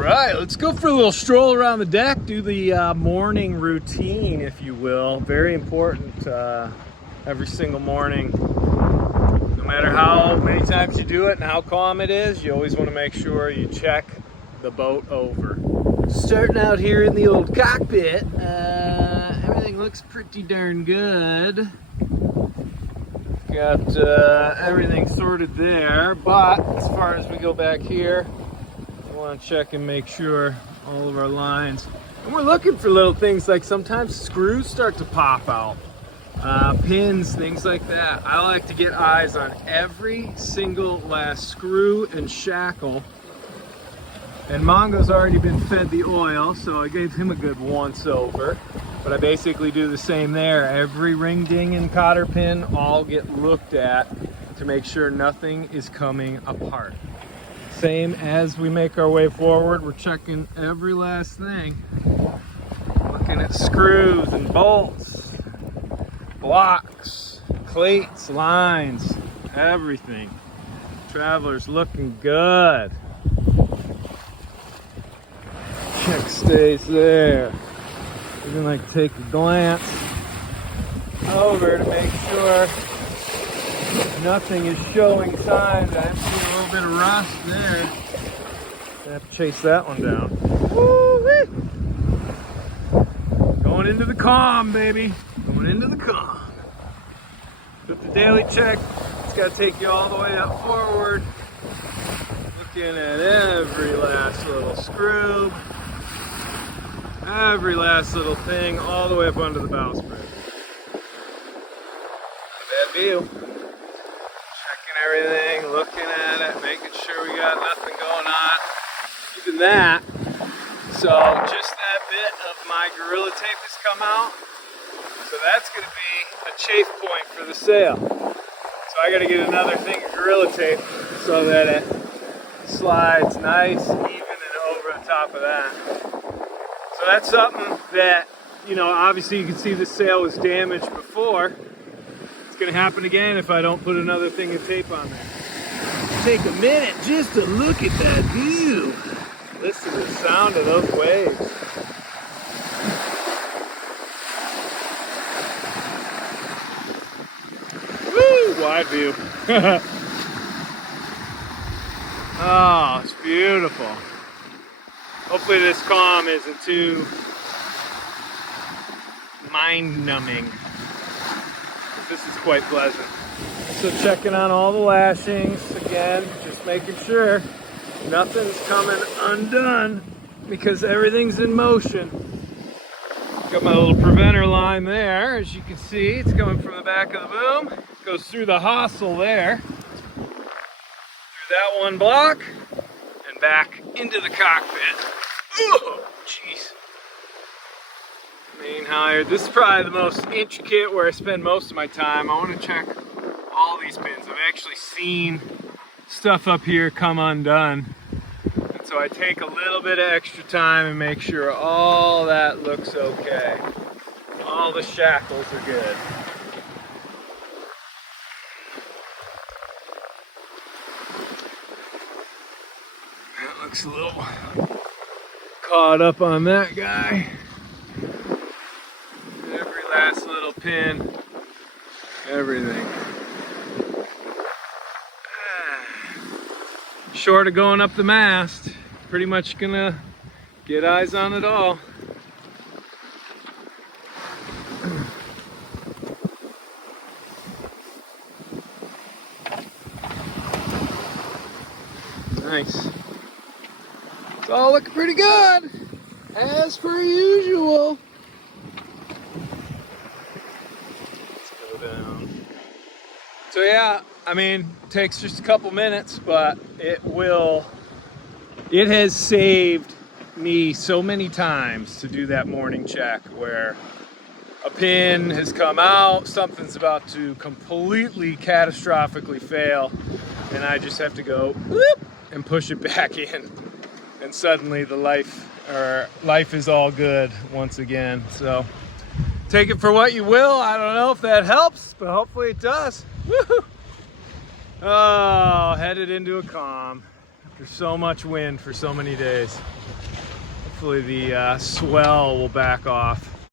right, let's go for a little stroll around the deck, do the morning routine, if you will. Very important every single morning. No matter how many times you do it and how calm it is, you always want to make sure you check the boat over. Starting out here in the old cockpit, everything looks pretty darn good. Got everything sorted there, but as far as we go back here, I want to check and make sure all of our lines, and we're looking for little things like sometimes screws start to pop out, pins, things like that. I like to get eyes on every single last screw and shackle. And Mongo's already been fed the oil, so I gave him a good once over. But I basically do the same there. Every ring, ding, and cotter pin all get looked at to make sure nothing is coming apart. Same as we make our way forward, we're checking every last thing. Looking at screws and bolts, blocks, cleats, lines, everything. Traveler's looking good. Check stays there. We're gonna take a glance over to make sure nothing is showing signs. I see a little bit of rust there. I have to chase that one down. Woo-wee! Going into the calm, baby. Going into the calm. With the daily check, it's got to take you all the way up forward. Looking at every last little screw. Every last little thing, all the way up under the bowsprit. Bad view. Checking everything, looking at it, making sure we got nothing going on. Even that. So just that bit of my Gorilla Tape has come out. So that's going to be a chafe point for the sail. So I got to get another thing of Gorilla Tape so that it slides nice, even, and over the top of that. So that's something that, you know, obviously you can see the sail was damaged before. It's going to happen again if I don't put another thing of tape on there. Take a minute just to look at that view. Listen to the sound of those waves. Woo! Wide view. Oh, it's beautiful. Hopefully this calm isn't too mind-numbing. This is quite pleasant. So checking on all the lashings, again, just making sure nothing's coming undone because everything's in motion. Got my little preventer line there. As you can see, it's coming from the back of the boom. Goes through the hosel there, through that one block, and back into the cockpit. Oh, jeez. Main halyard. This is probably the most intricate where I spend most of my time. I want to check all these pins. I've actually seen stuff up here come undone. And so I take a little bit of extra time and make sure all that looks okay. All the shackles are good. That looks a little caught up on that guy. Every last little pin, everything. Short of going up the mast, pretty much gonna get eyes on it all. Nice. It's all looking pretty good, as per usual. Let's go down. So yeah, I mean, it takes just a couple minutes, but it has saved me so many times to do that morning check where a pin has come out, something's about to completely catastrophically fail, and I just have to go whoop, and push it back in, and suddenly the life is all good once again. So take it for what you will. I don't know if that helps, but hopefully it does. Woohoo! Oh, headed into a calm. after so much wind for so many days. Hopefully the swell will back off.